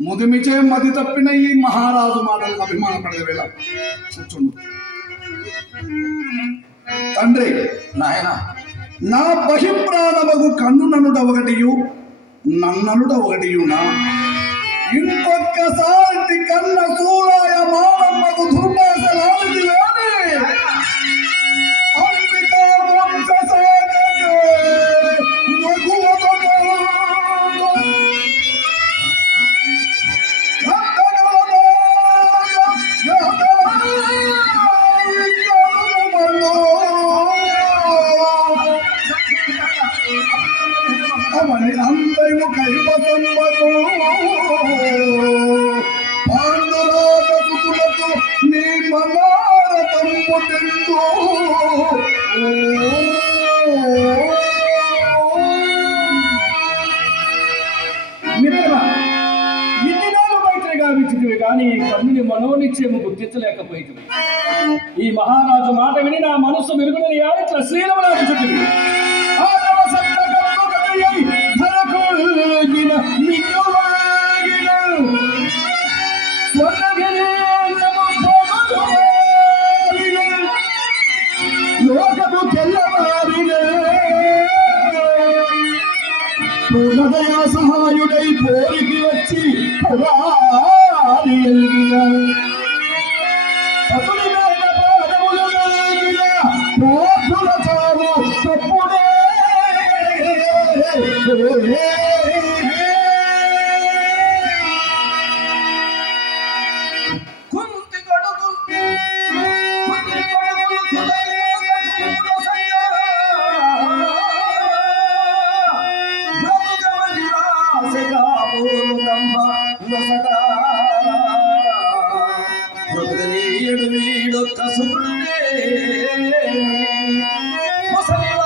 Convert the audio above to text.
ముదిమిచే మది తప్పిన ఈ మహారాజు మాటలకు అభిమానపడే వేళ. కూర్చుండు. తండ్రి నాయన నా బహిప్రాణమగు కన్నుననుడ ఒకటియు నన్ననుట ఒకటియునా ఇంకొక్కసారి కన్న సూరాయ మానమ్మకు ధూపాసలాంటి అవని అందయు కైవసంబను పాండురాజసుతులకు నీ మనార తమ్ముడెందు గావించితివి కానీ కన్నుని మనోనిత్యము గుర్తించలేకపోయింది ఈ మహారాజు మాట విని నా మనస్సు మెరుగునని ఇట్లా శ్రీలమలాడుచుంటుంది లోకము తెల్లవారినే పూర్ణదయా సహాయుడై పోరికి వచ్చి పురారి ఎలిగిన అతని మీద పాదములు వేగిన పోతుల చావు తప్పుడే রসুল রে মুসলমান